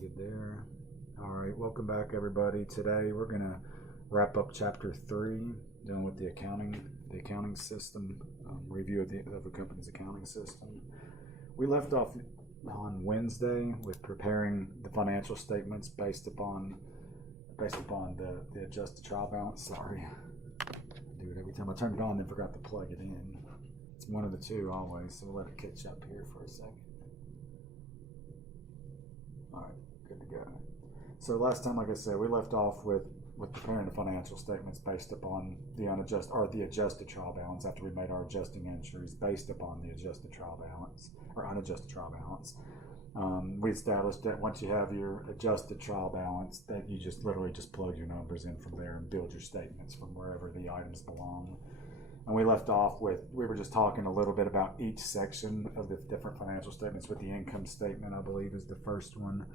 good there. All right, welcome back, everybody. Today we're gonna wrap up chapter 3, dealing with the accounting system, review of a company's accounting system. We left off on Wednesday with preparing the financial statements based upon the adjusted trial balance. Sorry, I do it every time I turn it on, then forgot to plug it in. It's one of the two always, so we'll let it catch up here for a second. All right, good to go. So last time, like I said, we left off with preparing the financial statements based upon the adjusted trial balance after we made our adjusting entries based upon the adjusted trial balance or unadjusted trial balance. We established that once you have your adjusted trial balance, that you just literally just plug your numbers in from there and build your statements from wherever the items belong. And we left off with, we were just talking a little bit about each section of the different financial statements. With the income statement, I believe, is the first one.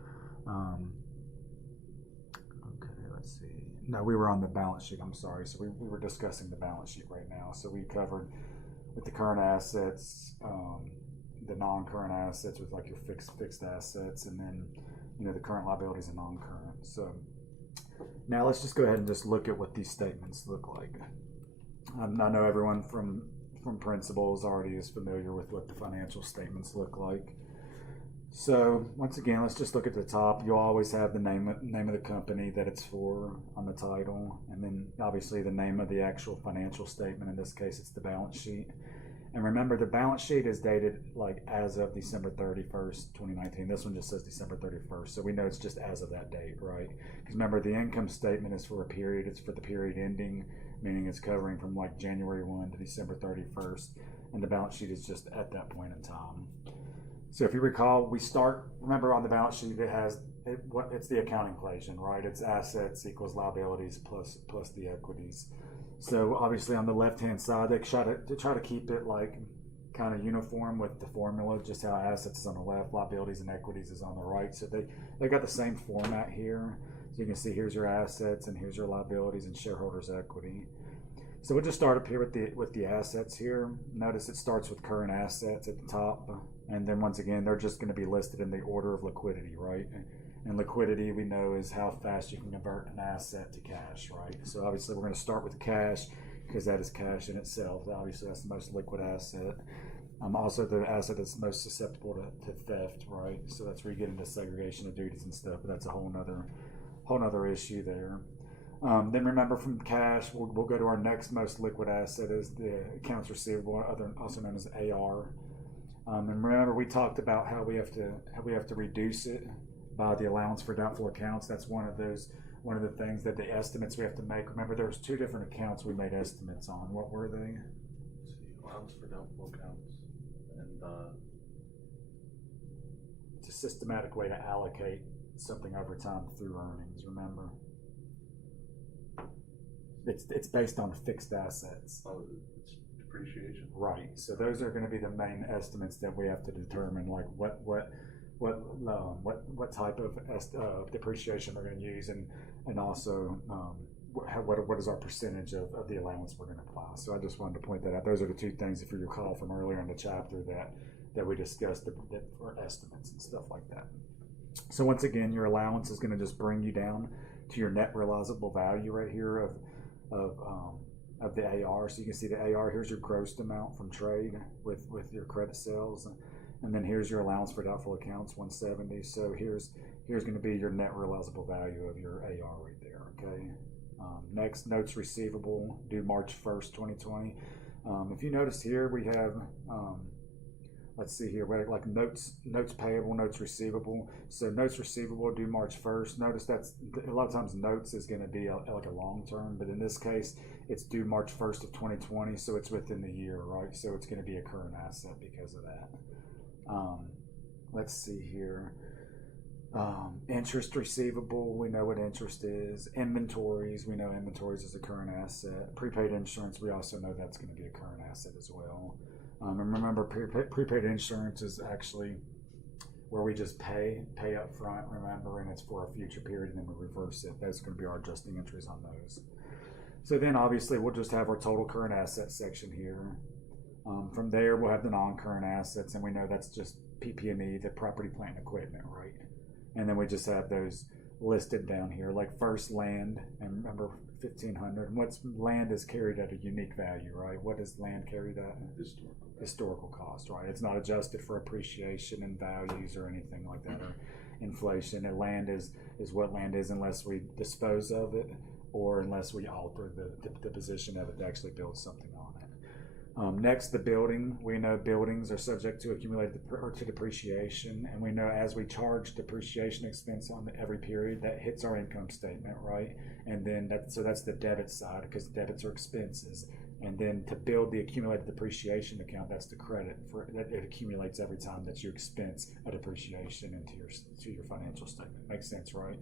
Okay, let's see. No, we were on the balance sheet, I'm sorry. So we were discussing the balance sheet right now. So we covered with the current assets, the non-current assets with like your fixed assets, and then, the current liabilities and non-current. So now let's just go ahead and just look at what these statements look like. I know everyone from principals already is familiar with what the financial statements look like. So once again, let's just look at the top. You'll always have the name of the company that it's for on the title, and then obviously the name of the actual financial statement. In this case, it's the balance sheet. And remember, the balance sheet is dated like as of December 31st, 2019. This one just says December 31st. So we know it's just as of that date, right? Because remember, the income statement is for a period. It's for the period ending, meaning it's covering from like January 1 to December 31st. And the balance sheet is just at that point in time. So if you recall, remember on the balance sheet, it's the accounting equation, right? It's assets equals liabilities plus the equities. So obviously on the left-hand side, they try to keep it like kind of uniform with the formula, just how assets is on the left, liabilities and equities is on the right. So they got the same format here. So you can see here's your assets and here's your liabilities and shareholders' equity. So we'll just start up here with the assets here. Notice it starts with current assets at the top, and then once again they're just going to be listed in the order of liquidity, right? And liquidity, we know, is how fast you can convert an asset to cash, right? So obviously we're going to start with the cash because that is cash in itself. Obviously that's the most liquid asset. Also the asset that's most susceptible to theft, right? So that's where you get into segregation of duties and stuff, but that's a whole nother issue there. Then remember, from cash, we'll go to our next most liquid asset is the accounts receivable, also known as AR. And remember, we talked about how we have to reduce it by the allowance for doubtful accounts. That's one of the things that the estimates we have to make. Remember, there was 2 different accounts we made estimates on. What were they? Allowance for doubtful accounts, and it's a systematic way to allocate something over time through earnings. Remember, it's based on fixed assets. Oh, it's depreciation. Right. So those are going to be the main estimates that we have to determine, like what type of depreciation we're going to use, and also what is our percentage of the allowance we're going to apply. So I just wanted to point that out. Those are the 2 things, if you recall from earlier in the chapter, that we discussed for estimates and stuff like that. So once again, your allowance is going to just bring you down to your net realizable value right here of the AR. So you can see the AR, here's your gross amount from trade with your credit sales, and then here's your allowance for doubtful accounts, 170. So here's going to be your net realizable value of your AR right there. Okay. Next, notes receivable due March 1st, 2020. If you notice here, we have let's see here, we have like notes payable, notes receivable. So notes receivable due March 1st. Notice that's a lot of times notes is going to be like a long term, but in this case it's due March 1st of 2020, so it's within the year, right? So it's going to be a current asset because of that. Let's see here. Interest receivable, we know what interest is. Inventories, we know inventories is a current asset. Prepaid insurance, we also know that's going to be a current asset as well. And remember, prepaid insurance is actually where we just pay up front, remember, and it's for a future period, and then we reverse it. That's going to be our adjusting entries on those. So then obviously we'll just have our total current assets section here. From there, we'll have the non-current assets, and we know that's just PP&E, the property, plant, and equipment, right? and then we just have those listed down here, like first land, and remember 1,500. What's land is carried at a unique value, right? What is land carried at? Historical cost, right? It's not adjusted for appreciation and values or anything like that, or inflation. And land is what land is unless we dispose of it or unless we alter the position of it to actually build something on it. Next, the building. We know buildings are subject to accumulated or to depreciation, and we know as we charge depreciation expense on every period, that hits our income statement, right? And then that's the debit side, because debits are expenses. And then to build the accumulated depreciation account, that's the credit for that. It accumulates every time that you expense a depreciation into your financial statement. Makes sense, right?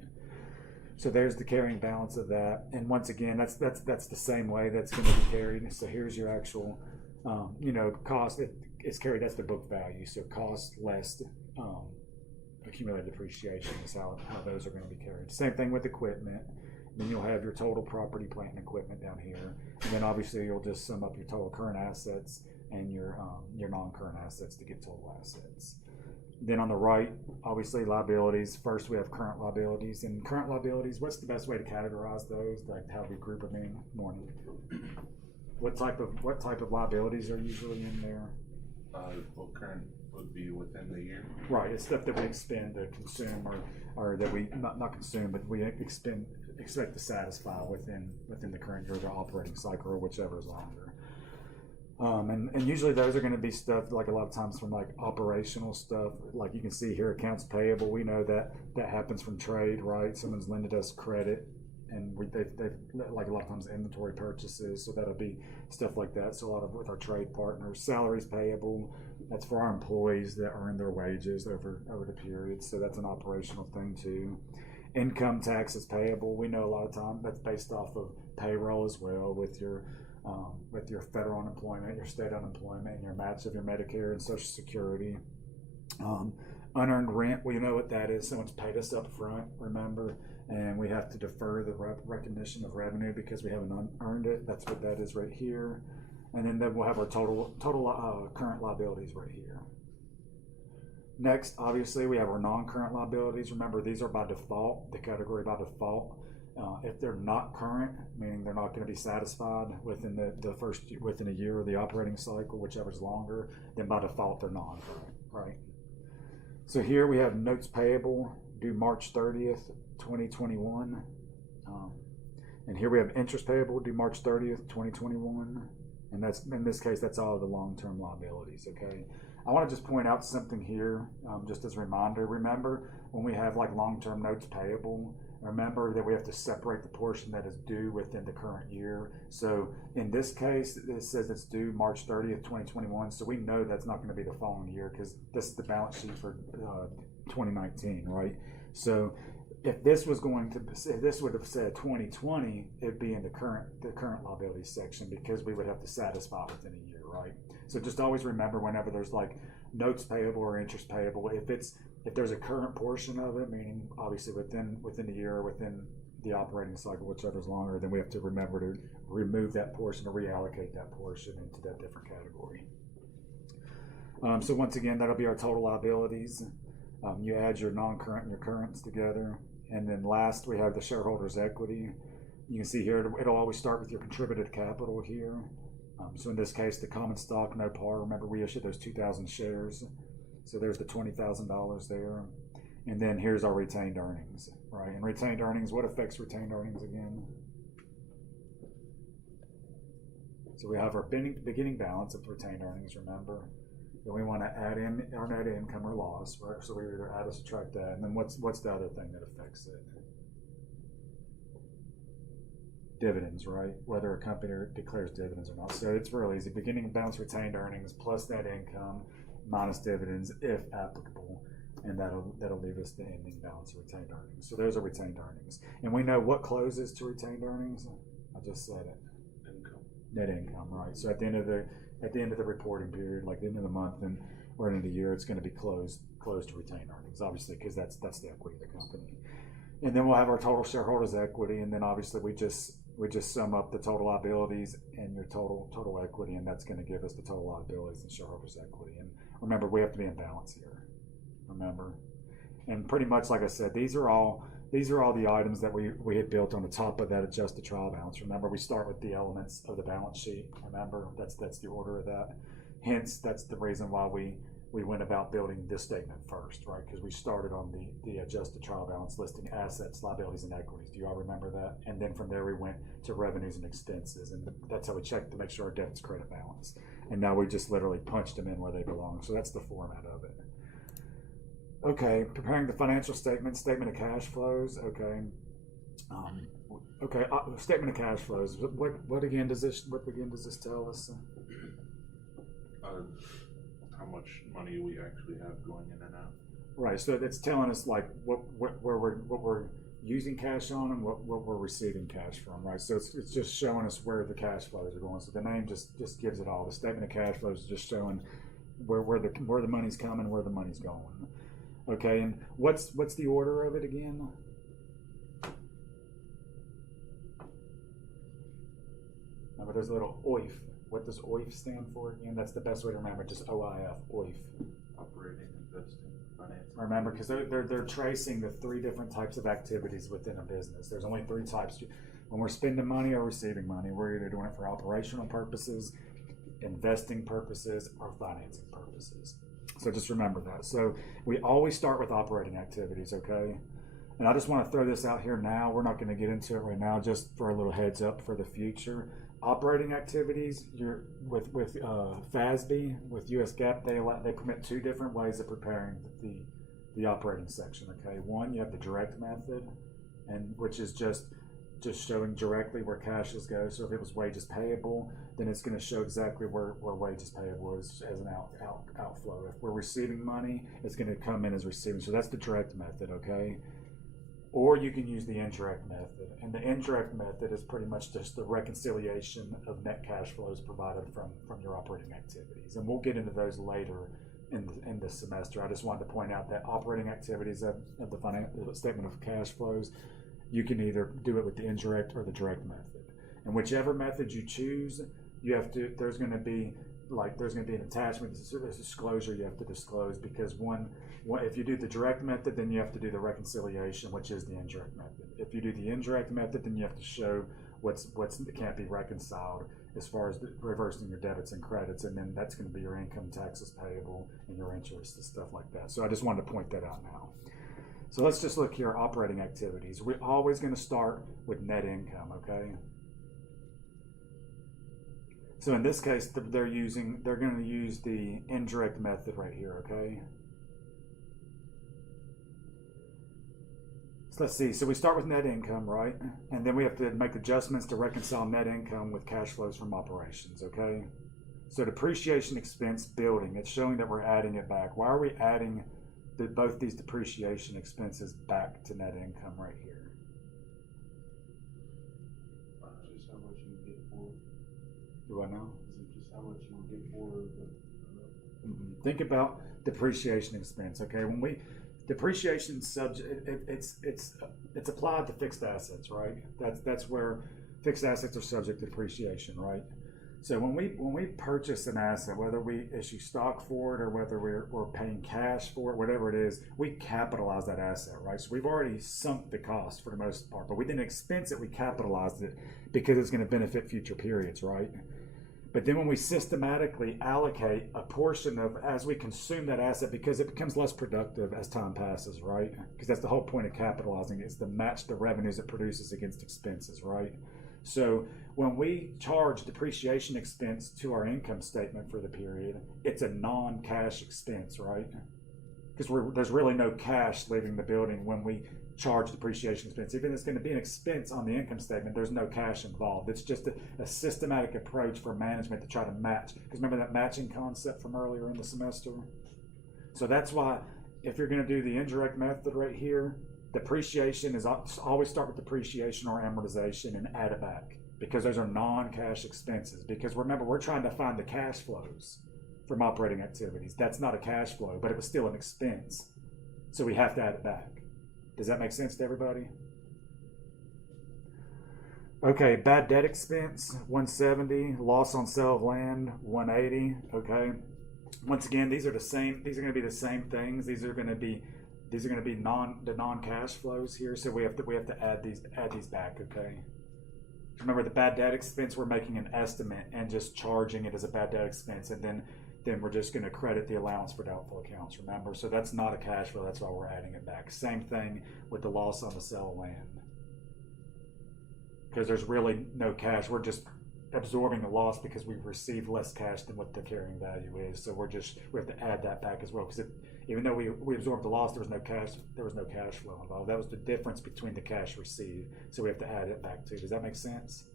So there's the carrying balance of that. And once again, that's the same way that's going to be carried. So here's your actual, cost. It's carried. That's the book value. So cost less accumulated depreciation is how those are going to be carried. Same thing with equipment. Then you'll have your total property, plant, and equipment down here. And then obviously you'll just sum up your total current assets and your non-current assets to get total assets. Then on the right, obviously liabilities. First we have current liabilities. And current liabilities, what's the best way to categorize those? Like how we group them in? Morning. What type of liabilities are usually in there? Well, current would be within the year. Right, it's stuff that we expend to consume or that we not consume, but we expect to satisfy within the current year, the operating cycle, or whichever is longer. And usually those are going to be stuff like a lot of times from like operational stuff. Like you can see here, accounts payable. We know that happens from trade, right? Someone's lended us credit, and they've like a lot of times inventory purchases, so that'll be stuff like that. So a lot of with our trade partners, salaries payable. That's for our employees that earn their wages over the period. So that's an operational thing too. Income taxes payable. We know a lot of time that's based off of payroll as well, with your federal unemployment, your state unemployment, and your match of your Medicare and Social Security. Unearned rent. We know what that is. Someone's paid us up front, remember, and we have to defer the recognition of revenue because we haven't earned it. That's what that is right here. And then we'll have our total current liabilities right here. Next, obviously, we have our non-current liabilities. Remember, these are by default, the category by default. If they're not current, meaning they're not going to be satisfied within within a year of the operating cycle, whichever's longer, then by default they're non-current, right? So here we have notes payable due March 30th, 2021. And here we have interest payable due March 30th, 2021. And that's, in this case, that's all the long-term liabilities, okay? I want to just point out something here, just as a reminder. Remember, when we have like long-term notes payable, remember that we have to separate the portion that is due within the current year. So in this case, it says it's due March 30th, 2021. So we know that's not going to be the following year because this is the balance sheet for 2019, right? So if this would have said 2020, it'd be in the current liabilities section because we would have to satisfy within a year, right? So just always remember whenever there's like notes payable or interest payable, if there's a current portion of it, meaning obviously within the year or within the operating cycle, whichever's longer, then we have to remember to remove that portion or reallocate that portion into that different category. So once again, that'll be our total liabilities. You add your non-current and your currents together. And then last, we have the shareholders' equity. You can see here, it'll always start with your contributed capital here. So in this case, the common stock, no par. Remember, we issued those 2,000 shares. So there's the $20,000 there. And then here's our retained earnings, right? And retained earnings, what affects retained earnings again? So we have our beginning balance of retained earnings, remember? Then we want to add in our net income or loss, right? So we either add or subtract that. And then what's the other thing that affects it? Dividends, right? Whether a company declares dividends or not. So it's real easy. Beginning balance retained earnings plus net income minus dividends if applicable, and that'll leave us the ending balance of retained earnings. So those are retained earnings. And we know what closes to retained earnings. I just said it. Income. Net income, right? So at the end of the reporting period, like the end of the month or end of the year, it's going to be closed to retained earnings, obviously, because that's the equity of the company. And then we'll have our total shareholders' equity, and then obviously we just sum up the total liabilities and your total equity, and that's going to give us the total liabilities and shareholders' equity. And remember, we have to be in balance here. Remember. And pretty much, like I said, these are all the items that we had built on the top of that adjusted trial balance. Remember, we start with the elements of the balance sheet. Remember, that's the order of that. Hence, that's the reason why we went about building this statement first, right? Because we started on the adjusted trial balance listing assets, liabilities, and equities. Do you all remember that? And then from there we went to revenues and expenses, and that's how we checked to make sure our debit's credit balance. And now we just literally punched them in where they belong. So that's the format of it. Okay, preparing the financial statement of cash flows. Okay. Statement of cash flows. What again does this tell us? How much money we actually have going in and out. Right. So it's telling us like what we're using cash on and what we're receiving cash from. Right. So it's just showing us where the cash flows are going. So the name just gives it all. The statement of cash flows is just showing where the money's coming, where the money's going. Okay. And what's the order of it again? Remember, there's a little OIF. What does OIF stand for again? That's the best way to remember. Just OIF, OIF. Operating, investing, financing. Remember, because they're tracing the three different types of activities within a business. There's only three types. When we're spending money or receiving money, we're either doing it for operational purposes, investing purposes, or financing purposes. So just remember that. So we always start with operating activities, okay? And I just want to throw this out here now. We're not going to get into it right now, just for a little heads up for the future. Operating activities, you're with FASB, with US GAAP, they permit two different ways of preparing the operating section. Okay, one, you have the direct method, and which is just showing directly where cash go. So if it was wages payable, then it's going to show exactly where wages payable is as an outflow. If we're receiving money, it's going to come in as receiving. So that's the direct method. Okay. Or you can use the indirect method. And the indirect method is pretty much just the reconciliation of net cash flows provided from your operating activities. And we'll get into those later in the semester. I just wanted to point out that operating activities of the statement of cash flows, you can either do it with the indirect or the direct method. And whichever method you choose, there's going to be an attachment, there's disclosure you have to disclose, because if you do the direct method, then you have to do the reconciliation, which is the indirect method. If you do the indirect method, then you have to show what's can't be reconciled as far as reversing your debits and credits, and then that's going to be your income taxes payable and your interest and stuff like that. So I just wanted to point that out now. So let's just look here, operating activities. We're always going to start with net income, okay? So in this case, they're going to use the indirect method right here, okay? So let's see, so we start with net income, right? And then we have to make adjustments to reconcile net income with cash flows from operations, okay? So depreciation expense building, it's showing that we're adding it back. Why are we adding both these depreciation expenses back to net income right here? Just how much you get for it. Do I know? Is it just how much you get for the Think about depreciation expense, okay? When depreciation subject, it's applied to fixed assets, right? That's where fixed assets are subject to depreciation, right? So when we purchase an asset, whether we issue stock for it or whether we're paying cash for it, whatever it is, we capitalize that asset, right? So we've already sunk the cost for the most part, but we didn't expense it, we capitalized it because it's going to benefit future periods, right? But then when we systematically allocate a portion of, as we consume that asset, because it becomes less productive as time passes, right? Because that's the whole point of capitalizing, is to match the revenues it produces against expenses, right? So when we charge depreciation expense to our income statement for the period, it's a non-cash expense, right? Because there's really no cash leaving the building when we charge depreciation expense. Even if it's going to be an expense on the income statement, there's no cash involved. It's just a systematic approach for management to try to match. Because remember that matching concept from earlier in the semester? So that's why if you're going to do the indirect method right here, depreciation is always start with depreciation or amortization and add it back, because those are non-cash expenses. Because remember, we're trying to find the cash flows from operating activities. That's not a cash flow, but it was still an expense. So we have to add it back. Does that make sense to everybody? Okay, bad debt expense, 170, loss on sale of land, 180, okay? Once again, these are going to be the same things. These are going to be these are going to be the non-cash flows here. So we have to add these back. Okay. Remember, the bad debt expense, we're making an estimate and just charging it as a bad debt expense, and then we're just going to credit the allowance for doubtful accounts. Remember, so that's not a cash flow. That's why we're adding it back. Same thing with the loss on the sale of land, because there's really no cash. We're just absorbing the loss because we've received less cash than what the carrying value is. So we have to add that back as well, because even though we absorbed the loss, there was no cash flow involved. That was the difference between the cash received. So we have to add it back too. Does that make sense?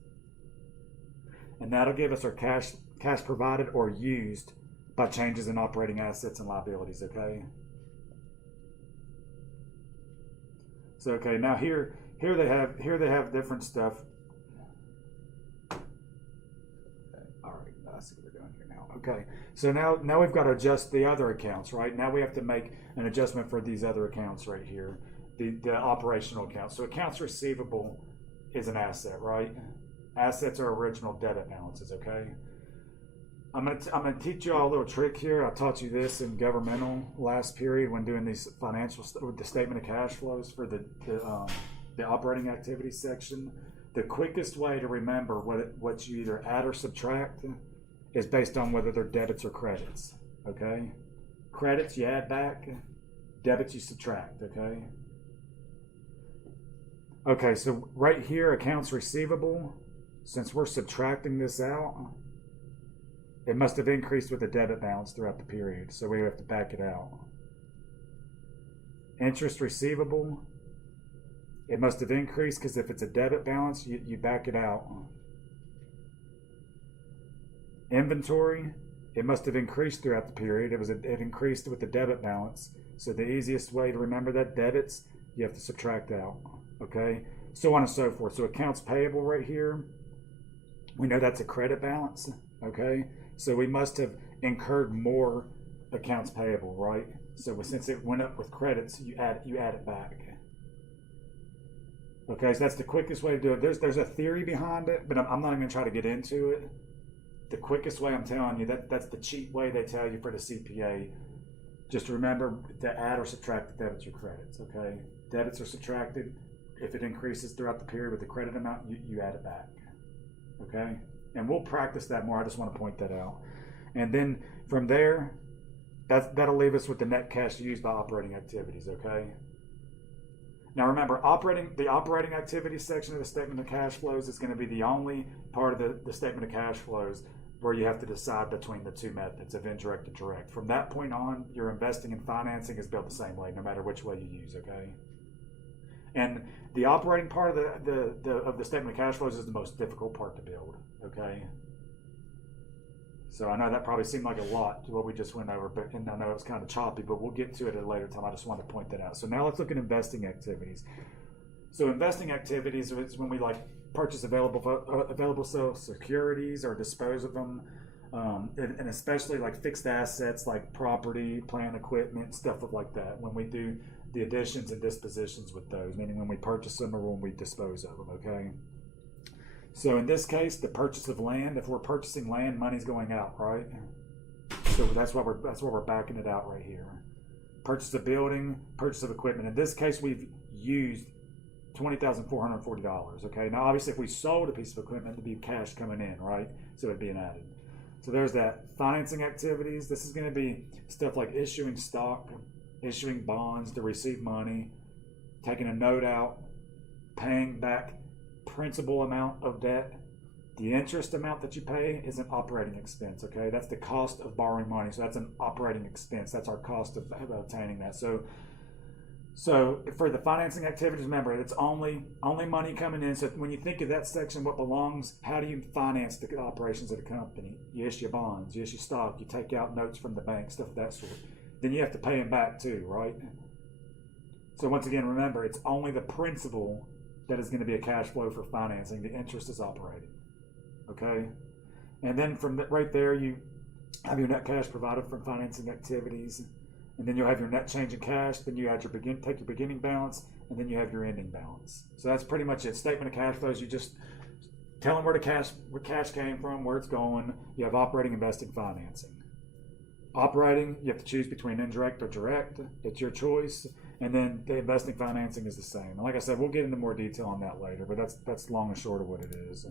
And that'll give us our cash provided or used by changes in operating assets and liabilities. Okay. So okay, now here they have different stuff. I see what they're doing here now. Okay, so now we've got to adjust the other accounts, right? Now we have to make an adjustment for these other accounts right here, the operational accounts. So accounts receivable is an asset, right? Assets are original debit balances. Okay. I'm gonna teach you all a little trick here. I taught you this in governmental last period when doing these with the statement of cash flows for the operating activity section. The quickest way to remember what you either add or subtract is based on whether they're debits or credits. Okay, credits you add back, debits you subtract. Okay, so right here, accounts receivable, since we're subtracting this out, it must have increased with the debit balance throughout the period, so we have to back it out. Interest receivable, it must have increased because if it's a debit balance, you back it out. Inventory, it must have increased throughout the period. It increased with the debit balance. So the easiest way to remember that, debits, you have to subtract out. Okay, so on and so forth. So accounts payable right here, we know that's a credit balance. Okay, so we must have incurred more accounts payable, right? So since it went up with credits, you add it back. Okay, so that's the quickest way to do it. There's a theory behind it, but I'm not even going to try to get into it. The quickest way, I'm telling you, that's the cheap way they tell you for the CPA. Just remember to add or subtract the debits or credits. Okay, debits are subtracted. If it increases throughout the period with the credit amount, you add it back. Okay, and we'll practice that more. I just want to point that out. And then from there, that'll leave us with the net cash used by operating activities. Okay. Now remember, the operating activity section of the statement of cash flows is going to be the only part of the statement of cash flows where you have to decide between the two methods of indirect and direct. From that point on, your investing and financing is built the same way, no matter which way you use. Okay. And the operating part of the statement of cash flows is the most difficult part to build. Okay. So I know that probably seemed like a lot to what we just went over, and I know it was kind of choppy, but we'll get to it at a later time. I just wanted to point that out. So now let's look at investing activities. So investing activities is when we purchase available securities or dispose of them, and especially like fixed assets like property, plant, equipment, stuff like that. When we do the additions and dispositions with those, meaning when we purchase them or when we dispose of them. Okay. So in this case, the purchase of land, if we're purchasing land, money's going out, right? So that's why we're backing it out right here. Purchase of building, purchase of equipment. In this case, we've used $20,440. Okay. Now, obviously, if we sold a piece of equipment, it'd be cash coming in, right? So it'd be an added. So there's that. Financing activities. This is going to be stuff like issuing stock, issuing bonds to receive money, taking a note out, paying back principal amount of debt. The interest amount that you pay is an operating expense. Okay, that's the cost of borrowing money, so that's an operating expense. That's our cost of obtaining that. So for the financing activities, remember it's only money coming in. So when you think of that section, what belongs, how do you finance the operations of the company? You issue bonds, you issue stock, you take out notes from the bank, stuff of that sort. Then you have to pay them back too, right? So once again, remember it's only the principal that is going to be a cash flow for financing. The interest is operating. Okay? And then from right there, you have your net cash provided from financing activities. And then you'll have your net change in cash. Then you add take your beginning balance, and then you have your ending balance. So that's pretty much it. Statement of cash flows, you just tell them where cash came from, where it's going. You have operating, investing, financing. Operating, you have to choose between indirect or direct. It's your choice. And then the investing financing is the same. And like I said, we'll get into more detail on that later, but that's long and short of what it is.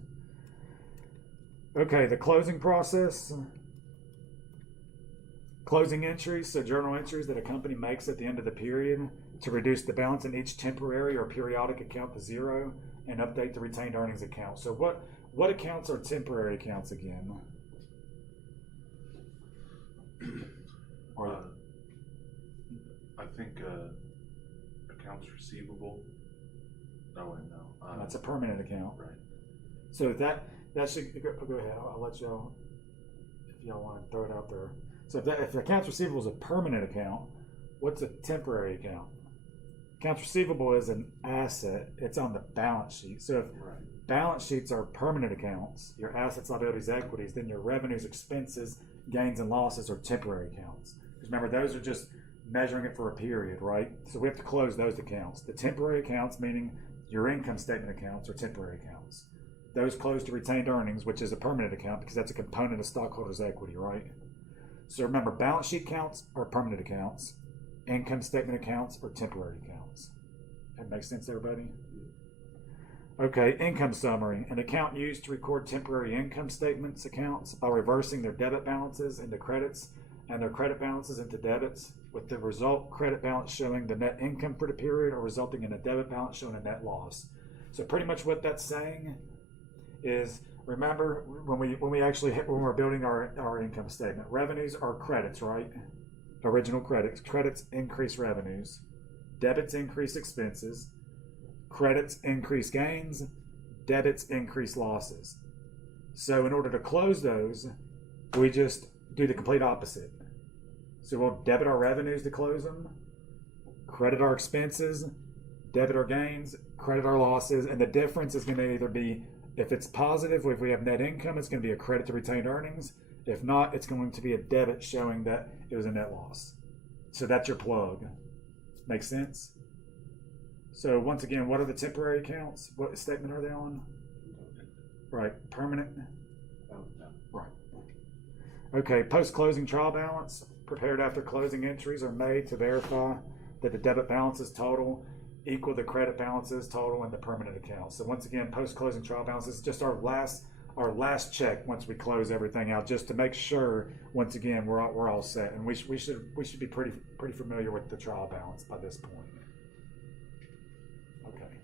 Okay, the closing process. Closing entries, so journal entries that a company makes at the end of the period to reduce the balance in each temporary or periodic account to zero and update the retained earnings account. So what accounts are temporary accounts again? Or I think accounts receivable. No, that's a permanent account. right. So that should go ahead. I'll let y'all if y'all want to throw it out there. So if accounts receivable is a permanent account, what's a temporary account? Accounts receivable is an asset. It's on the balance sheet. So if Right. balance sheets are permanent accounts, your assets, liabilities, equities, then your revenues, expenses, gains, and losses are temporary accounts. Because remember, those are just measuring it for a period, right? So we have to close those accounts. The temporary accounts, meaning your income statement accounts, are temporary accounts. Those close to retained earnings, which is a permanent account because that's a component of stockholders' equity, right? So remember, balance sheet accounts are permanent accounts. Income statement accounts are temporary accounts. That makes sense, everybody? Okay, income summary. An account used to record temporary income statements accounts by reversing their debit balances into credits and their credit balances into debits, with the result credit balance showing the net income for the period or resulting in a debit balance showing a net loss. So pretty much what that's saying is, remember when we're building our income statement, revenues are credits, right? Original credits. Credits increase revenues. Debits increase expenses. Credits increase gains. Debits increase losses. So in order to close those, we just do the complete opposite. So we'll debit our revenues to close them, credit our expenses, debit our gains, credit our losses, and the difference is going to either be, if it's positive, if we have net income, it's going to be a credit to retained earnings. If not, it's going to be a debit showing that it was a net loss. So that's your plug. Make sense? So once again, what are the temporary accounts? What statement are they on? Right, permanent? Right. Okay, post-closing trial balance, prepared after closing entries are made to verify that the debit balances total equal the credit balances total in the permanent account. So once again, post-closing trial balance is just our last check once we close everything out, just to make sure, once again, we're all set. And we should be pretty familiar with the trial balance by this point. Okay.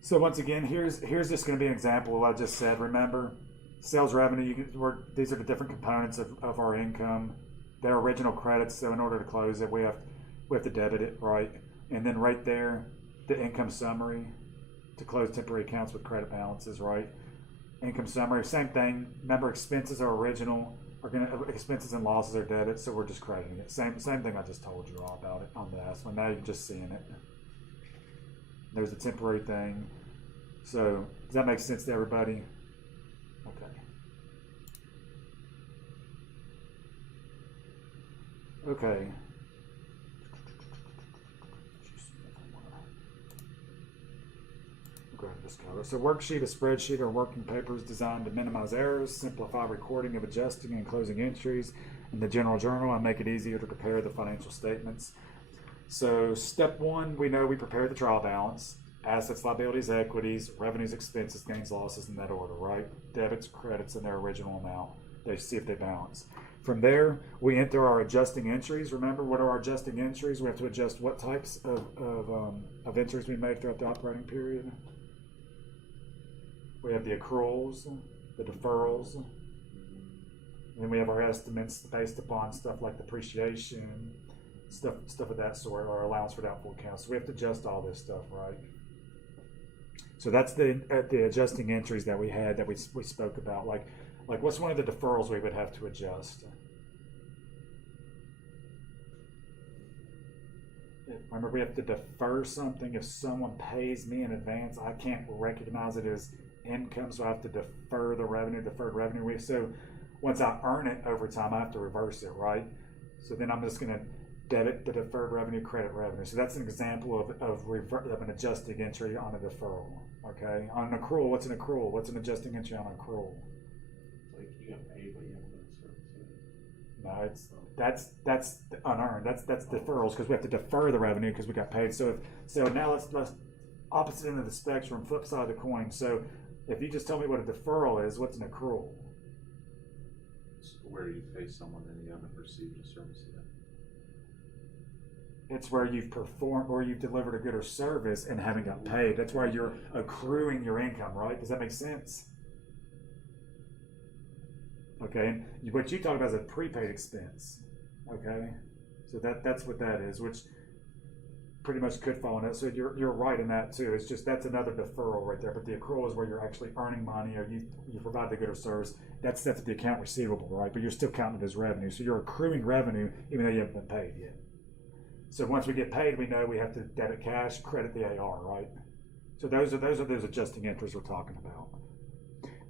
So once again, here's just going to be an example of what I just said. Remember, sales revenue, these are the different components of our income. They're original credits, so in order to close it, we have to debit it, right? And then right there, the income summary to close temporary accounts with credit balances, right? Income summary, same thing. Remember, expenses are original, expenses and losses are debit, so we're just crediting it. Same thing I just told you all about it on the last one. Now you're just seeing it. There's the temporary thing. So does that make sense to everybody? Okay. Okay. Go ahead and just cover. So worksheet, a spreadsheet, or working papers designed to minimize errors, simplify recording of adjusting and closing entries in the general journal, and make it easier to prepare the financial statements. So step one, we know we prepare the trial balance. Assets, liabilities, equities, revenues, expenses, gains, losses in that order, right? Debits, credits in their original amount. They see if they balance. From there, we enter our adjusting entries. Remember, what are our adjusting entries? We have to adjust what types of entries we made throughout the operating period. We have the accruals, the deferrals, and then we have our estimates based upon stuff like depreciation, stuff of that sort, or allowance for doubtful accounts. So we have to adjust all this stuff, right? So that's the adjusting entries that we had that we spoke about. Like what's one of the deferrals we would have to adjust? Remember, we have to defer something. If someone pays me in advance, I can't recognize it as income, so I have to defer the revenue, deferred revenue. So once I earn it over time, I have to reverse it, right? So then I'm just going to debit the deferred revenue, credit revenue. So that's an example of an adjusting entry on a deferral. Okay, on an accrual, what's an accrual? What's an adjusting entry on an accrual? Like you got paid, but you haven't been serviced. No, That's unearned. That's deferrals because we have to defer the revenue because we got paid. So now let's opposite end of the spectrum, flip side of the coin. So if you just tell me what a deferral is, what's an accrual? It's where you pay someone and you haven't received a service yet. It's where you've performed or you've delivered a good or service and haven't got paid. That's why you're accruing your income, right? Does that make sense? Okay, and what you talk about is a prepaid expense. Okay, so that's what that is, which pretty much could fall in it. So you're right in that too. It's just that's another deferral right there. But the accrual is where you're actually earning money or you provide the good or service. That's the account receivable, right? But you're still counting it as revenue. So you're accruing revenue even though you haven't been paid yet. So once we get paid, we know we have to debit cash, credit the AR, right? So those are those adjusting entries we're talking about.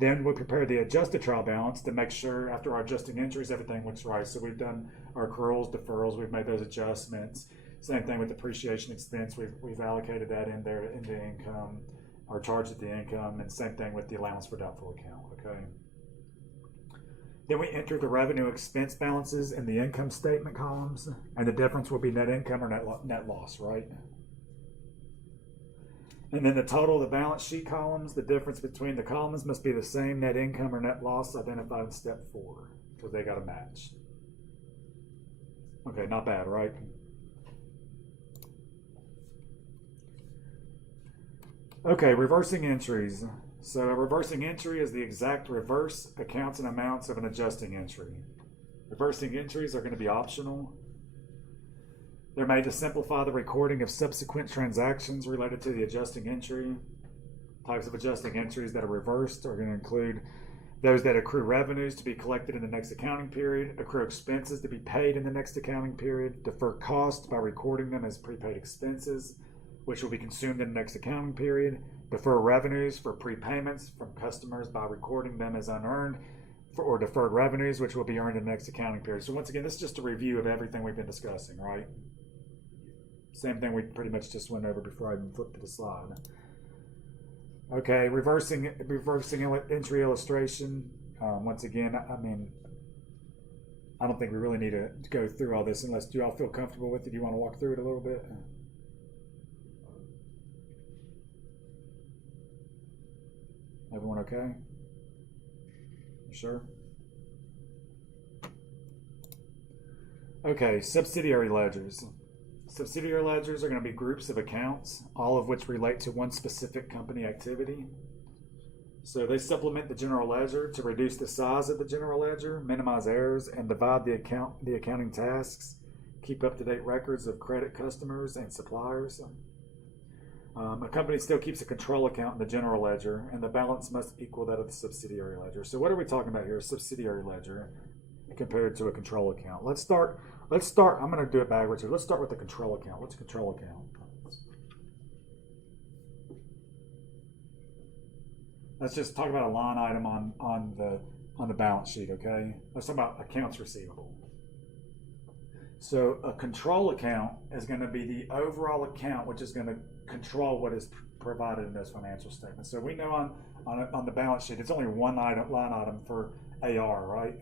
Then we prepare the adjusted trial balance to make sure after our adjusting entries, everything looks right. So we've done our accruals, deferrals, we've made those adjustments. Same thing with depreciation expense. We've allocated that in there in the income, or charged at the income, and same thing with the allowance for doubtful account, okay? Then we enter the revenue expense balances in the income statement columns, and the difference will be net income or net loss, right? And then the total of the balance sheet columns, the difference between the columns must be the same net income or net loss identified in step 4, because they got to match. Okay, not bad, right? Okay, reversing entries. So a reversing entry is the exact reverse accounts and amounts of an adjusting entry. Reversing entries are going to be optional. They're made to simplify the recording of subsequent transactions related to the adjusting entry. Types of adjusting entries that are reversed are going to include those that accrue revenues to be collected in the next accounting period, accrue expenses to be paid in the next accounting period, defer costs by recording them as prepaid expenses, which will be consumed in the next accounting period, defer revenues for prepayments from customers by recording them as unearned, or deferred revenues, which will be earned in the next accounting period. So once again, this is just a review of everything we've been discussing, right? Same thing we pretty much just went over before I even flipped to the slide. Okay, reversing entry illustration. Once again, I mean, I don't think we really need to go through all this unless do y'all feel comfortable with it. Do you want to walk through it a little bit? Everyone okay? You sure? Okay, subsidiary ledgers. Subsidiary ledgers are going to be groups of accounts, all of which relate to one specific company activity. So they supplement the general ledger to reduce the size of the general ledger, minimize errors, and divide the accounting tasks, keep up-to-date records of credit customers and suppliers. A company still keeps a control account in the general ledger, and the balance must equal that of the subsidiary ledger. So what are we talking about here? A subsidiary ledger compared to a control account. Let's start, I'm going to do it backwards here. Let's start with the control account. What's a control account? Let's just talk about a line item on the balance sheet, okay? Let's talk about accounts receivable. So a control account is going to be the overall account, which is going to control what is provided in those financial statements. So we know on the balance sheet, it's only one line item for AR, right?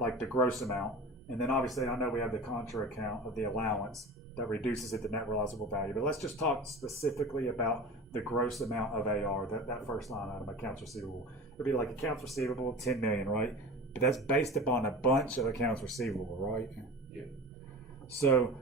Like the gross amount. And then obviously I know we have the contra account of the allowance that reduces it to net realizable value. But let's just talk specifically about the gross amount of AR, that first line item, accounts receivable. It'd be like accounts receivable, 10 million, right? But that's based upon a bunch of accounts receivable, right? Yeah. So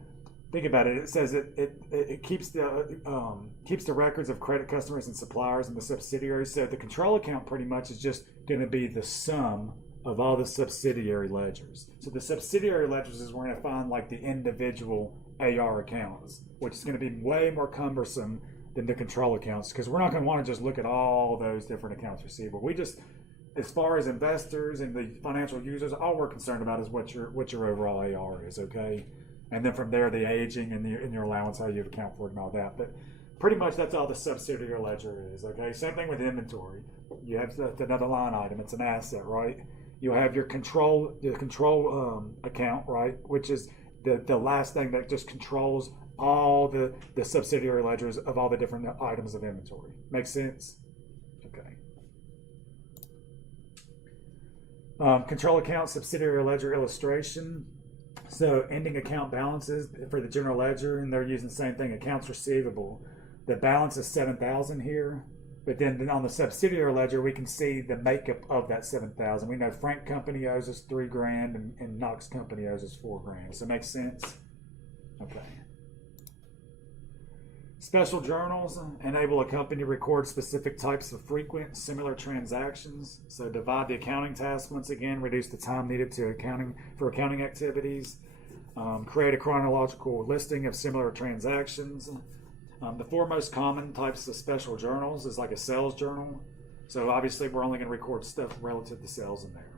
think about it. It says it keeps the records of credit customers and suppliers and the subsidiaries. So the control account pretty much is just going to be the sum of all the subsidiary ledgers. So the subsidiary ledgers is we're going to find like the individual AR accounts, which is going to be way more cumbersome than the control accounts because we're not going to want to just look at all those different accounts receivable. We just, as far as investors and the financial users, all we're concerned about is what your overall AR is, okay? And then from there, the aging and your allowance, how you account for it and all that. But pretty much that's all the subsidiary ledger is, okay? Same thing with inventory. You have another line item. It's an asset, right? You have your control account, right? Which is the last thing that just controls all the subsidiary ledgers of all the different items of inventory. Make sense? Okay. Control account, subsidiary ledger illustration. So ending account balances for the general ledger, and they're using the same thing, accounts receivable. The balance is 7,000 here, but then on the subsidiary ledger, we can see the makeup of that 7,000. We know Frank Company owes us $3,000, and Knox Company owes us $4,000. Does that make sense? Okay. Special journals enable a company to record specific types of frequent similar transactions. So divide the accounting task once again, reduce the time needed to accounting activities, create a chronological listing of similar transactions. The four most common types of special journals is like a sales journal. So obviously we're only going to record stuff relative to sales in there.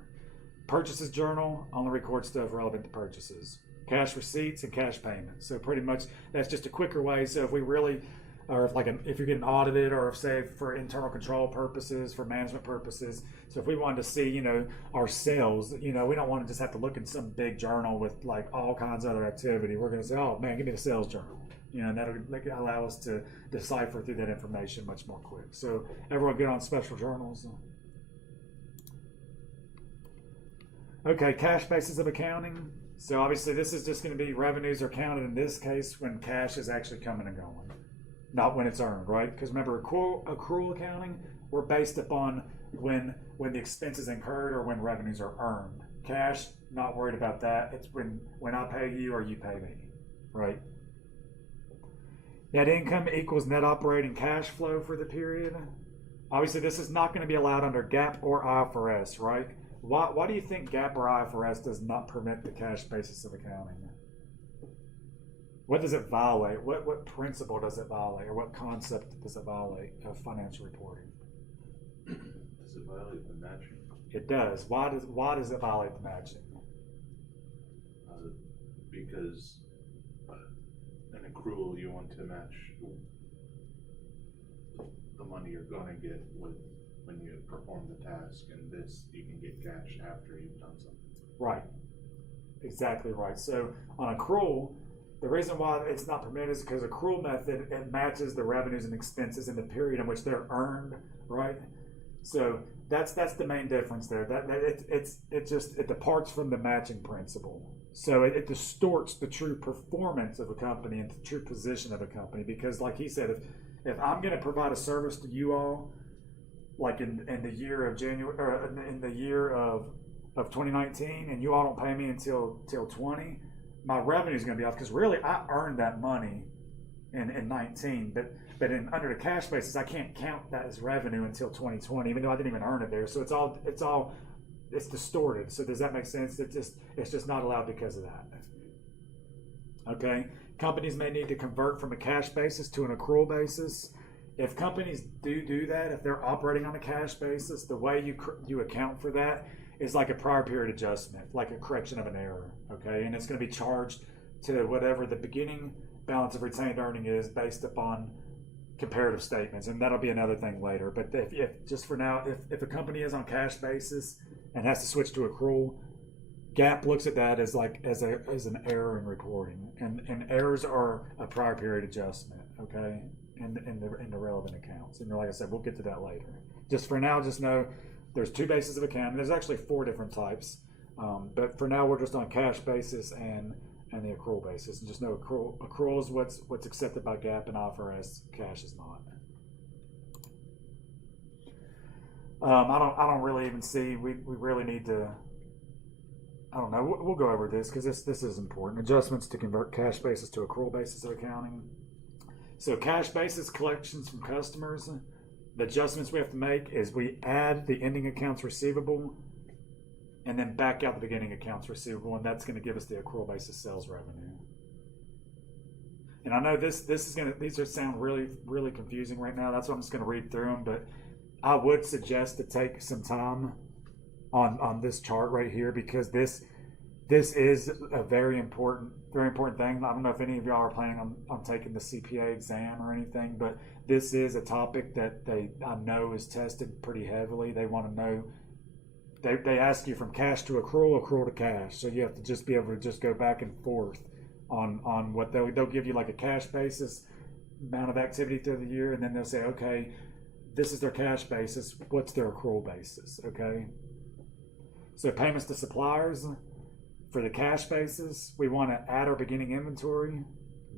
Purchases journal only records stuff relevant to purchases. Cash receipts and cash payments. So pretty much that's just a quicker way. So if we really, or if you're getting audited, or if say for internal control purposes, for management purposes. So if we wanted to see, our sales, we don't want to just have to look in some big journal with like all kinds of other activity. We're going to say, oh man, give me the sales journal. And that'll allow us to decipher through that information much more quick. So everyone good on special journals? Okay, cash basis of accounting. So obviously this is just going to be revenues are counted in this case when cash is actually coming and going, not when it's earned, right? Because remember, accrual accounting, we're based upon when the expense is incurred or when revenues are earned. Cash, not worried about that. It's when I pay you or you pay me, right? Net income equals net operating cash flow for the period. Obviously this is not going to be allowed under GAAP or IFRS, right? Why do you think GAAP or IFRS does not permit the cash basis of accounting? What does it violate? What principle does it violate, or what concept does it violate of financial reporting? Does it violate the matching? It does. Why does it violate the matching? Because an accrual, you want to match the money you're going to get with when you perform the task, and this you can get cash after you've done something. Right. Exactly right. So on accrual, the reason why it's not permitted is because accrual method, it matches the revenues and expenses in the period in which they're earned, right? So that's the main difference there. It departs from the matching principle. So it distorts the true performance of a company and the true position of a company, because like he said, if I'm going to provide a service to you all, like in the year of January, or in the year of 2019, and you all don't pay me until 20, my revenue is going to be off, because really I earned that money in 19, but under the cash basis I can't count that as revenue until 2020, even though I didn't even earn it there. So it's distorted. So does that make sense? It's just not allowed because of that. Okay, companies may need to convert from a cash basis to an accrual basis. If companies do that, if they're operating on a cash basis, the way you account for that is like a prior period adjustment, like a correction of an error, okay? And it's going to be charged to whatever the beginning balance of retained earning is based upon comparative statements, and that'll be another thing later. But if just for now, if a company is on cash basis and has to switch to accrual, GAAP looks at that as an error in reporting, and errors are a prior period adjustment, okay? In the relevant accounts. And like I said, we'll get to that later. Just for now, just know there's two bases of accounting. There's actually four different types, but for now we're just on cash basis and the accrual basis. And just know accrual is what's accepted by GAAP and IFRS. Cash is not. I don't really even see. We really need to. I don't know. We'll go over this because this is important. Adjustments to convert cash basis to accrual basis of accounting. So cash basis collections from customers, the adjustments we have to make is we add the ending accounts receivable and then back out the beginning accounts receivable, and that's going to give us the accrual basis sales revenue. And I know these just sound really, really confusing right now. That's why I'm just going to read through them, but I would suggest to take some time on this chart right here, because this is a very important thing. I don't know if any of y'all are planning on taking the CPA exam or anything, but this is a topic that I know is tested pretty heavily. They want to know, they ask you from cash to accrual to cash. So you have to just be able to just go back and forth on what they'll give you, like a cash basis amount of activity through the year, and then they'll say, okay, this is their cash basis, what's their accrual basis, okay? So payments to suppliers. for the cash basis, we want to add our beginning inventory,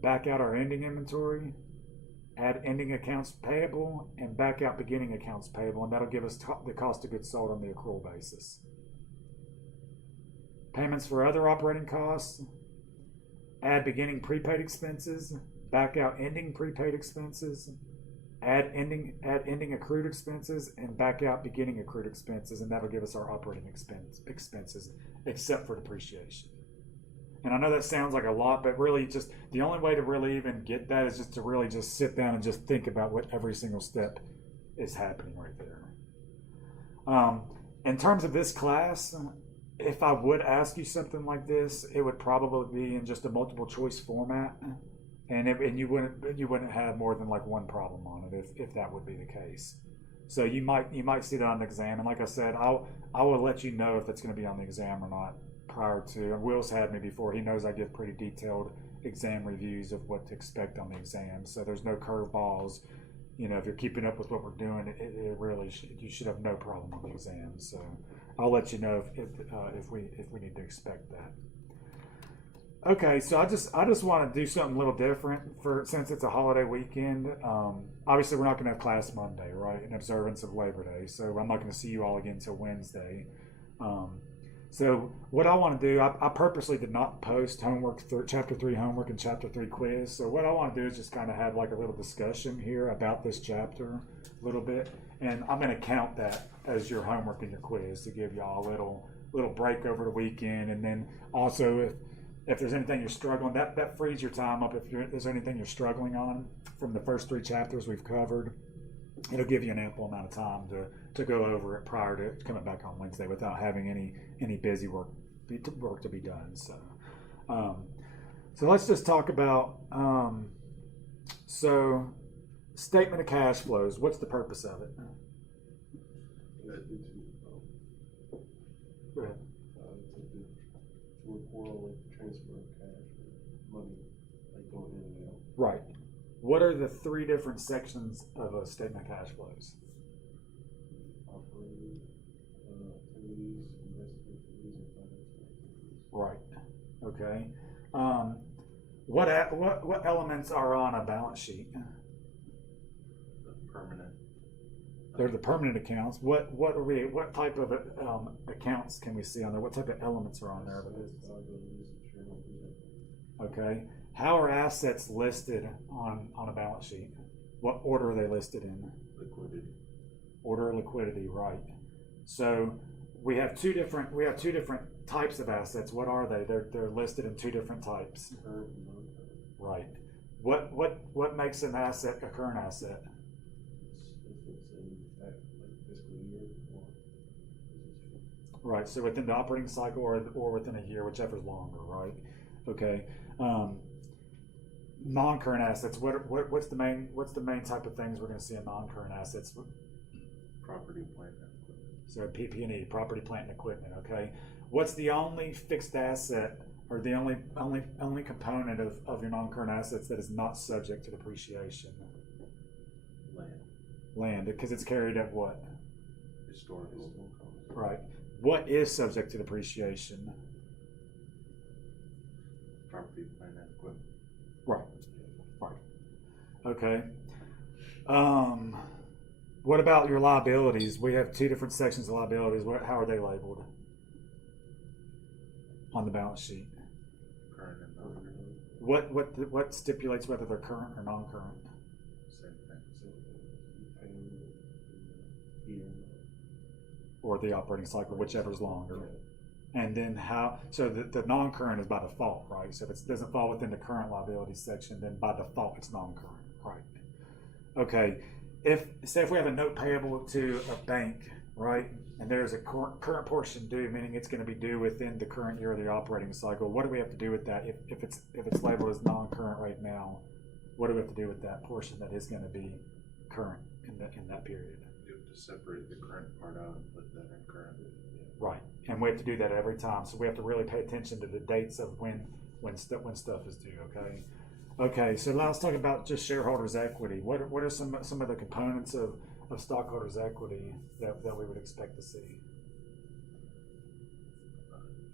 back out our ending inventory, add ending accounts payable, and back out beginning accounts payable, and that'll give us the cost of goods sold on the accrual basis. Payments for other operating costs, add beginning prepaid expenses, back out ending prepaid expenses, add ending accrued expenses, and back out beginning accrued expenses, and that'll give us our operating expenses, except for depreciation. And I know that sounds like a lot, but really just the only way to really even get that is just to really just sit down and just think about what every single step is happening right there. In terms of this class, if I would ask you something like this, it would probably be in just a multiple choice format, and you wouldn't have more than like one problem on it if that would be the case. So you might see that on the exam, and like I said, I will let you know if it's going to be on the exam or not prior to. And Will's had me before; he knows I give pretty detailed exam reviews of what to expect on the exam. So there's no curveballs. You know, if you're keeping up with what we're doing, it really you should have no problem on the exam. So I'll let you know if we need to expect that. Okay, so I just want to do something a little different since it's a holiday weekend. Obviously, we're not going to have class Monday, right, in observance of Labor Day. So I'm not going to see you all again until Wednesday. So what I want to do, I purposely did not post homework, chapter 3 homework and chapter 3 quiz. So what I want to do is just kind of have like a little discussion here about this chapter a little bit. And I'm going to count that as your homework and your quiz to give y'all a little break over the weekend. And then also if there's anything you're struggling, that frees your time up. If there's anything you're struggling on from the first 3 chapters we've covered, it'll give you an ample amount of time to go over it prior to coming back on Wednesday without having any busy work to be done. So let's just talk about so statement of cash flows. What's the purpose of it? Go ahead. To report on like transfer of cash or money, like going in and out. Right. What are the 3 different sections of a statement of cash flows? Operating activities, investment activities, and financing activities. Right. Okay. What elements are on a balance sheet? The permanent. They're the permanent accounts. What type of accounts can we see on there? What type of elements are on there? Liabilities, shareholders' Okay. How are assets listed on a balance sheet? What order are they listed in? Liquidity. Order of liquidity, right. So we have two different types of assets. What are they? They're listed in 2 different types. current and non-current. Right. What makes an asset a current asset? If it's in that like fiscal year or Right. So within the operating cycle or within a year, whichever's longer, right? Okay. Non-current assets. What's the main type of things we're going to see in non-current assets? Property, plant, and equipment. So PP&E, property, plant, and equipment. Okay. What's the only fixed asset or the only component of your non-current assets that is not subject to depreciation? Land. Land, because it's carried at what? Historical. Right. What is subject to depreciation? Property, plant, and equipment. Right. Right. Okay. What about your liabilities? We have 2 different sections of liabilities. How are they labeled on the balance sheet? Current and non-current. What stipulates whether they're current or non-current? Same thing. so you pay in the year. Or the operating cycle, whichever's longer. And then so the non-current is by default, right? So if it doesn't fall within the current liability section, then by default it's non-current, right? Okay, if we have a note payable to a bank, right, and there's a current portion due, meaning it's going to be due within the current year of the operating cycle, what do we have to do with that? If it's labeled as non-current right now, what do we have to do with that portion that is going to be current in that period? You have to separate the current part out and put that in current. Right, and we have to do that every time. So we have to really pay attention to the dates of when stuff is due. Okay, okay. So now let's talk about just shareholders' equity. What are some of the components of stockholders' equity that we would expect to see?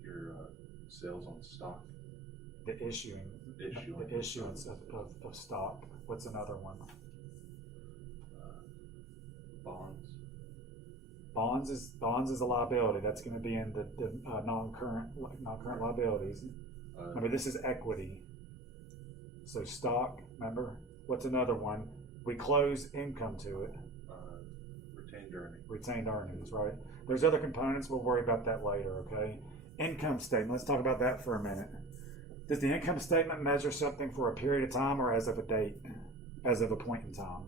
Your sales on stock, The issuing, issuing. the issuance of stock. What's another one? Bonds. Bonds is a liability. That's going to be in the non-current liabilities. Remember, this is equity. So stock. Remember, what's another one? We close income to it. Retained earnings. Retained earnings, right? There's other components. We'll worry about that later. Okay. Income statement. Let's talk about that for a minute. Does the income statement measure something for a period of time or as of a date, as of a point in time?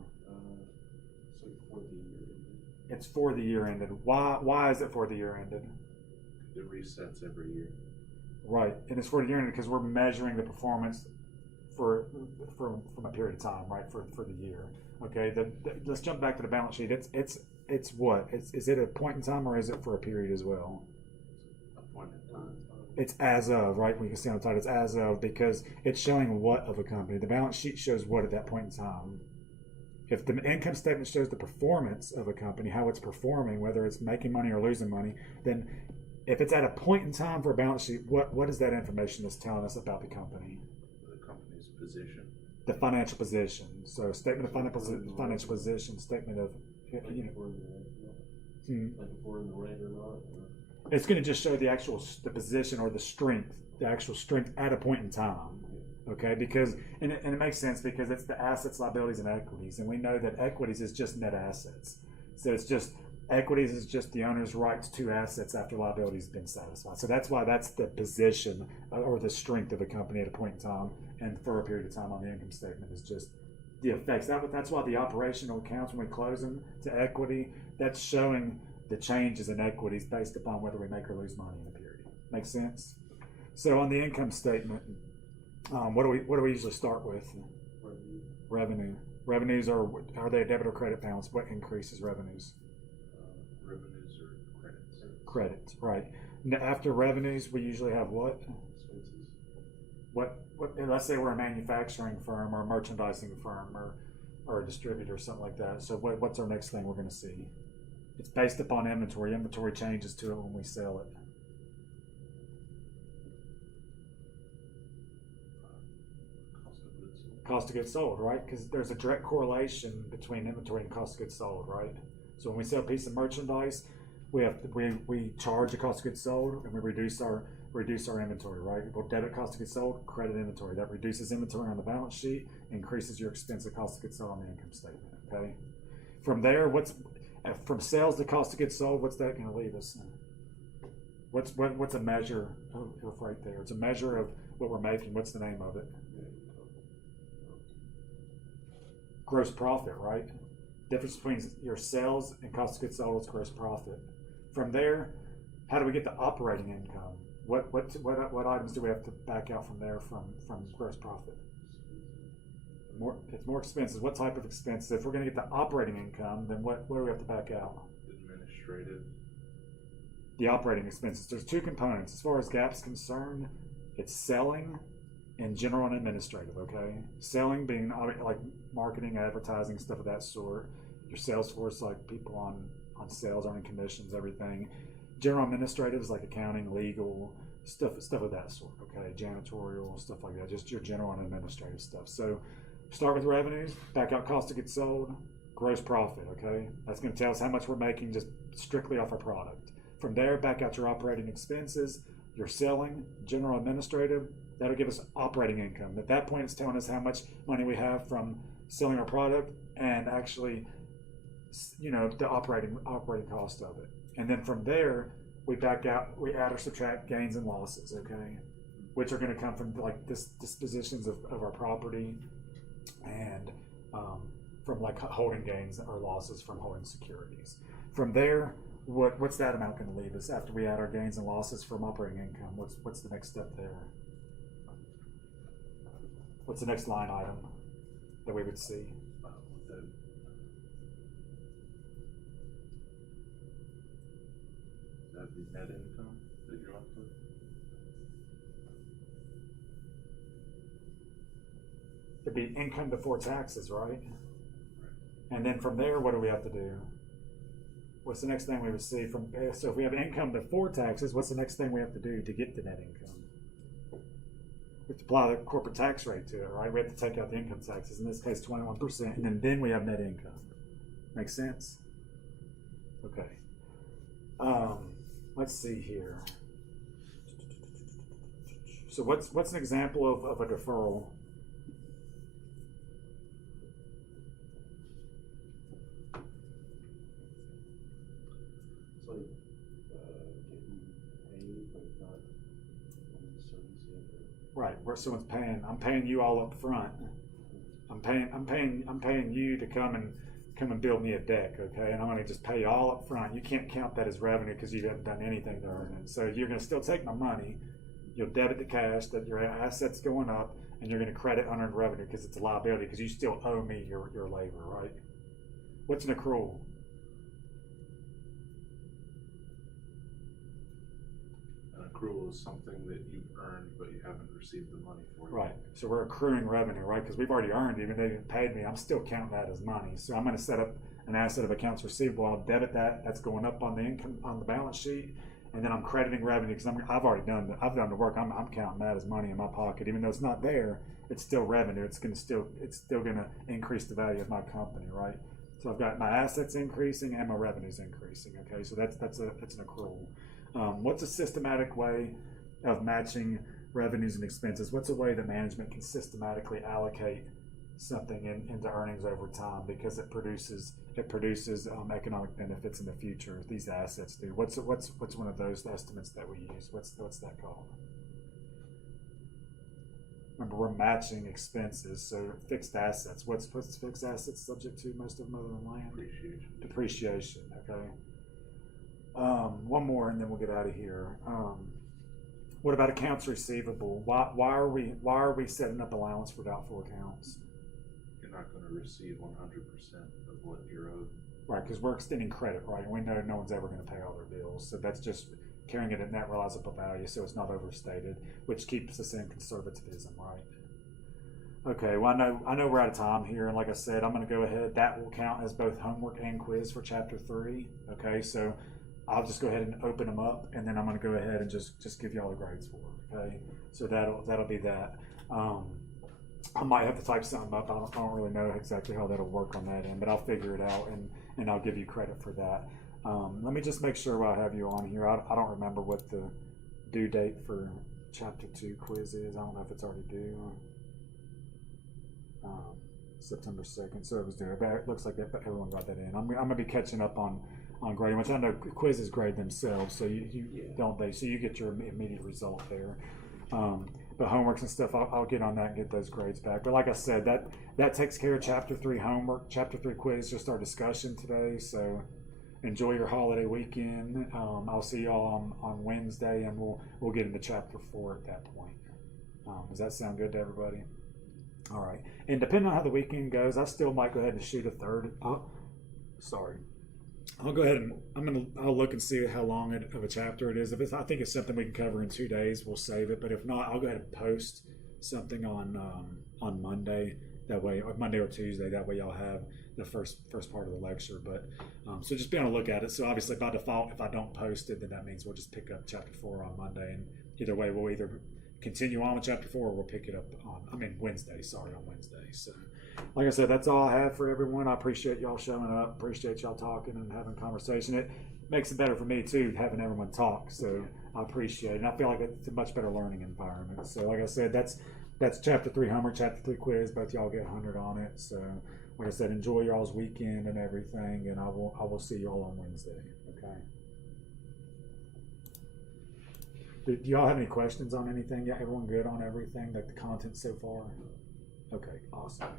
So for the year. It's for the year ended. Why is it for the year ended? It resets every year. Right, and it's for the year ended because we're measuring the performance from a period of time, right? For the year. Okay. Let's jump back to the balance sheet. It's what? Is it a point in time or is it for a period as well? A point in time. It's as of, right? We can see on the title, it's as of because it's showing what of a company. The balance sheet shows what at that point in time. If the income statement shows the performance of a company, how it's performing, whether it's making money or losing money, then if it's at a point in time for a balance sheet, what is that information that's telling us about the company? The company's position. The financial position. So statement of financial position, statement of, Like you know, if we're in the red, hmm. like if we're in the red or not. It's going to just show the position or the actual strength at a point in time. Okay, because and it makes sense because it's the assets, liabilities, and equities, and we know that equities is just net assets. So it's just equities is just the owner's rights to assets after liabilities have been satisfied. So that's why that's the position or the strength of a company at a point in time, and for a period of time on the income statement is just the effects. That's why the operational accounts, when we close them to equity, that's showing the changes in equities based upon whether we make or lose money in a period. Make sense? So on the income statement, what do we usually start with? Revenue. Revenues are they a debit or credit balance? What increases revenues? Revenues or credits. Credits, right. Now, after revenues, we usually have what? Expenses. What? Let's say we're a manufacturing firm or a merchandising firm or a distributor or something like that. So what's our next thing we're going to see? It's based upon inventory. Inventory changes to it when we sell it. Cost of goods sold, right? Because there's a direct correlation between inventory and cost of goods sold, right? So when we sell a piece of merchandise, we charge a cost of goods sold and we reduce our inventory, right? We'll debit cost of goods sold, credit inventory. That reduces inventory on the balance sheet, increases your expense of cost of goods sold on the income statement. Okay. From there, from sales to cost of goods sold, what's that going to leave us? What's a measure? Oh, right there. It's a measure of what we're making. What's the name of it? Gross profit, right? Difference between your sales and cost of goods sold is gross profit. From there, how do we get the operating income? What items do we have to back out from there from gross profit? It's more expenses. What type of expenses? If we're going to get the operating income, then what do we have to back out? Administrative. The operating expenses. There's two components. As far as GAAP's concerned, it's selling and general and administrative, okay? Selling being like marketing, advertising, stuff of that sort. Your sales force, like people on sales, earning commissions, everything. General administrative is like accounting, legal, stuff of that sort, okay? Janitorial, stuff like that. Just your general and administrative stuff. So start with revenues, back out cost of goods sold, gross profit, okay? That's going to tell us how much we're making just strictly off our product. From there, back out your operating expenses, your selling, general administrative. That'll give us operating income. At that point, it's telling us how much money we have from selling our product and actually, the operating cost of it. And then from there, we back out, we add or subtract gains and losses, okay? Which are going to come from like dispositions of our property and from like holding gains or losses from holding securities. From there, what's that amount going to leave us after we add our gains and losses from operating income? What's the next step there? What's the next line item that we would see? That'd be net income that you're on for? It'd be income before taxes, right? And then from there, what do we have to do? What's the next thing we would see so if we have income before taxes, what's the next thing we have to do to get the net income? we have to apply the corporate tax rate to it, right? We have to take out the income taxes, in this case 21%, and then we have net income. Make sense? Okay. Let's see here. So what's an example of a deferral? It's like, getting paid, but not on the service yet. Right, where someone's paying, I'm paying you all up front. I'm paying you to come and build me a deck, okay? And I'm going to just pay you all up front. You can't count that as revenue because you haven't done anything to earn it. So you're going to still take my money. You'll debit the cash that your assets going up, and you're going to credit unearned revenue because it's a liability because you still owe me your labor, right? What's an accrual? An accrual is something that you've earned, but you haven't received the money for. Right. So we're accruing revenue, right? Because we've already earned, even though you haven't paid me, I'm still counting that as money. So I'm going to set up an asset of accounts receivable. I'll debit that. That's going up on the income on the balance sheet, and then I'm crediting revenue because I've already done the work. I'm counting that as money in my pocket, even though it's not there. It's still revenue. It's still going to increase the value of my company, right? So I've got my assets increasing and my revenues increasing. Okay, so that's an accrual. What's a systematic way of matching revenues and expenses? What's a way that management can systematically allocate something into earnings over time because it produces economic benefits in the future? These assets do. What's one of those estimates that we use? What's that called? Remember, we're matching expenses, so fixed assets. What's fixed assets subject to most of them other than land? Depreciation. Okay. One more, and then we'll get out of here. What about accounts receivable? Why are we setting up allowance for doubtful accounts? You're not going to receive 100% of what you're owed. Right, because we're extending credit, right? And we know no one's ever going to pay all their bills, so that's just carrying it at net realizable value, so it's not overstated, which keeps us in conservatism, right? Okay, well, I know we're out of time here, and like I said, I'm going to go ahead. That will count as both homework and quiz for Chapter 3. Okay, so I'll just go ahead and open them up, and then I'm going to go ahead and just give you all the grades for it. Okay, so that'll be that. I might have to type something up. I don't really know exactly how that'll work on that end, but I'll figure it out, and I'll give you credit for that. Let me just make sure while I have you on here. I don't remember what the due date for Chapter 2 quiz is. I don't know if it's already due. September 2nd, so it was due. But it looks like everyone got that in. I'm going to be catching up on grading, which I know quizzes grade themselves, so you don't they? So you get your immediate result there. But homeworks and stuff, I'll get on that and get those grades back. But like I said, that takes care of Chapter 3 homework. Chapter 3 quiz, just our discussion today. So enjoy your holiday weekend. I'll see you all on Wednesday, and we'll get into Chapter 4 at that point. Does that sound good to everybody? All right. And depending on how the weekend goes, I still might go ahead and shoot a third. I'll go ahead and I'll look and see how long of a chapter it is. I think it's something we can cover in 2 days, we'll save it. But if not, I'll go ahead and post something on Monday. That way, or Monday or Tuesday. That way, y'all have the first part of the lecture. But so just be on the look at it. So obviously, by default, if I don't post it, then that means we'll just pick up Chapter 4 on Monday. And either way, we'll either continue on with Chapter 4 or we'll pick it up on Wednesday. On Wednesday. So like I said, that's all I have for everyone. I appreciate y'all showing up. Appreciate y'all talking and having conversation. It makes it better for me too, having everyone talk. So I appreciate it. And I feel like it's a much better learning environment. So like I said, that's Chapter 3 homework, Chapter 3 quiz. Both y'all get 100 on it. So like I said, enjoy y'all's weekend and everything. And I will see y'all on Wednesday. Okay. Do y'all have any questions on anything? Yeah, everyone good on everything? Like the content so far? Okay, awesome.